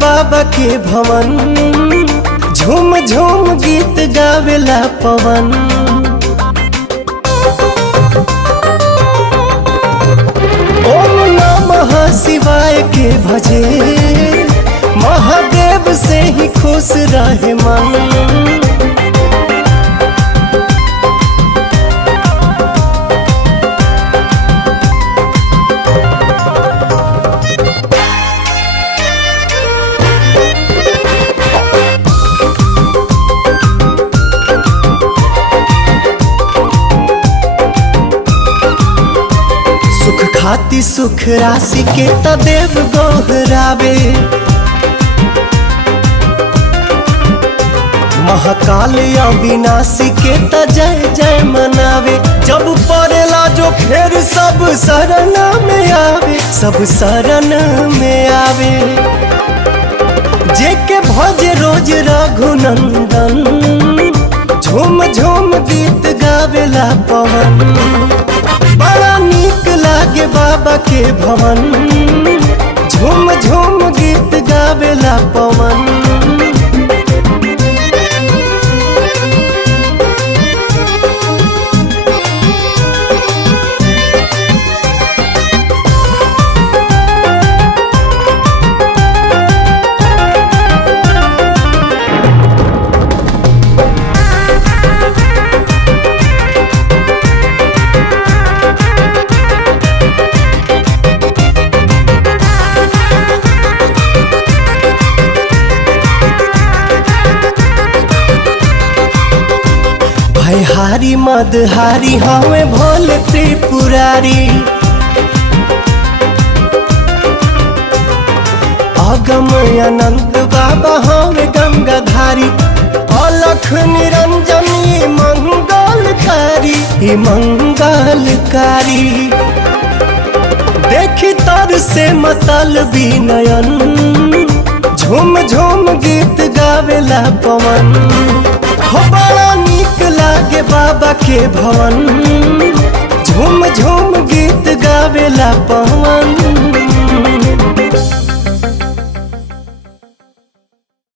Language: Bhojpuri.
बाबा के भवन, झूम झूम गीत गावेला पवन। ओम नमः शिवाय के भजे, महादेव से ही खुश रहे मन। सुख खाती सुख राशि के त देव गोहरावे, महाकाल अविनाशी के त जय जय मनावे। जब पड़ेला जो फेर सब शरण में आवे, सब शरण में आवे। जे के भजे रोज रघुनंदन, झूम झूम गीत गावेला पवन। बड़ा नीक लागे बाबा के भवन, झूम झूम गीत गावेला पवन। हारी मदहारी हमें भोले त्रिपुरारी, अगम अनंत बाबा हमें गंगाधारी। अलख निरंजनी मंगलकारी, मंगलकारी। देखी तर से मतलबी नयन, झूम झूम गीत गावेला पवन। हो बड़ा नीक लागे बाबा के भवन, झूम झूम गीत गावेला पवन।